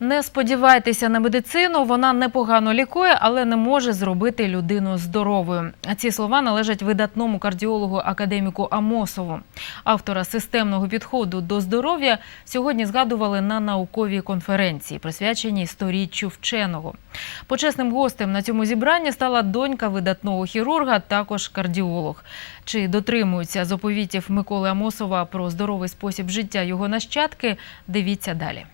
Не сподівайтеся на медицину, вона непогано лікує, але не може зробити людину здоровою. Ці слова належать видатному кардіологу академіку Амосову. Автора системного підходу до здоров'я сьогодні згадували на науковій конференції, присвяченій сторіччю вченого. Почесним гостем на цьому зібранні стала донька видатного хірурга, також кардіолог. Чи дотримуються заповітів Миколи Амосова про здоровий спосіб життя його нащадки? Дивіться далі.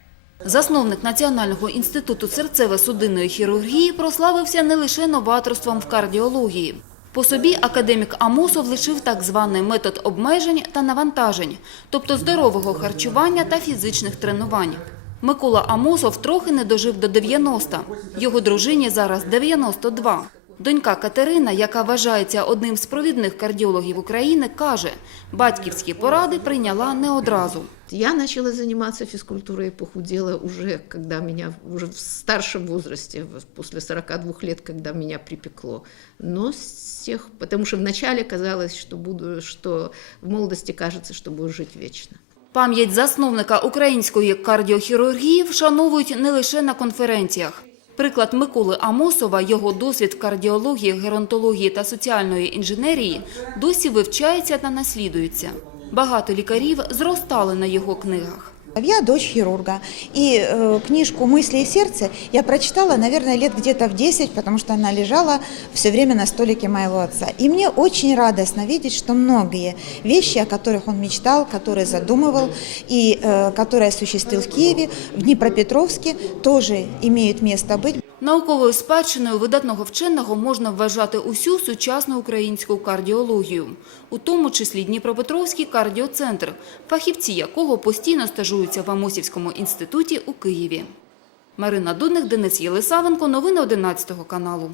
Засновник Національного інституту серцево-судинної хірургії прославився не лише новаторством в кардіології. По собі академік Амосов лишив так званий метод обмежень та навантажень, тобто здорового харчування та фізичних тренувань. Микола Амосов трохи не дожив до 90. Його дружині зараз 92. Донька Катерина, яка вважається одним з провідних кардіологів України, каже, батьківські поради прийняла не одразу. Я начала заниматься физкультурой и похудела уже, когда меня, уже в старшем возрасте, после 42 лет, когда меня припекло. Но с тех, потому что вначале казалось, что буду, что в молодости кажется, что буду жить вечно. Пам'ять засновника української кардіохірургії вшановують не лише на конференціях. Приклад Миколи Амосова, його досвід в кардіології, геронтології та соціальної інженерії досі вивчається та наслідується. Багато лікарів зростали на його книгах. Я дочь хирурга, и э, книжку «Мысли и сердце» я прочитала, наверное, лет где-то в 10, потому что она лежала все время на столике моего отца. И мне очень радостно видеть, что многие вещи, о которых он мечтал, которые задумывал и э, которые осуществил в Киеве, в Днепропетровске, тоже имеют место быть. Науковою спадщиною видатного вченого можна вважати усю сучасну українську кардіологію, у тому числі Дніпропетровський кардіоцентр, фахівці якого постійно стажуються в Амосівському інституті у Києві. Марина Дудник, Денис Єлисавенко. Новини 11 каналу.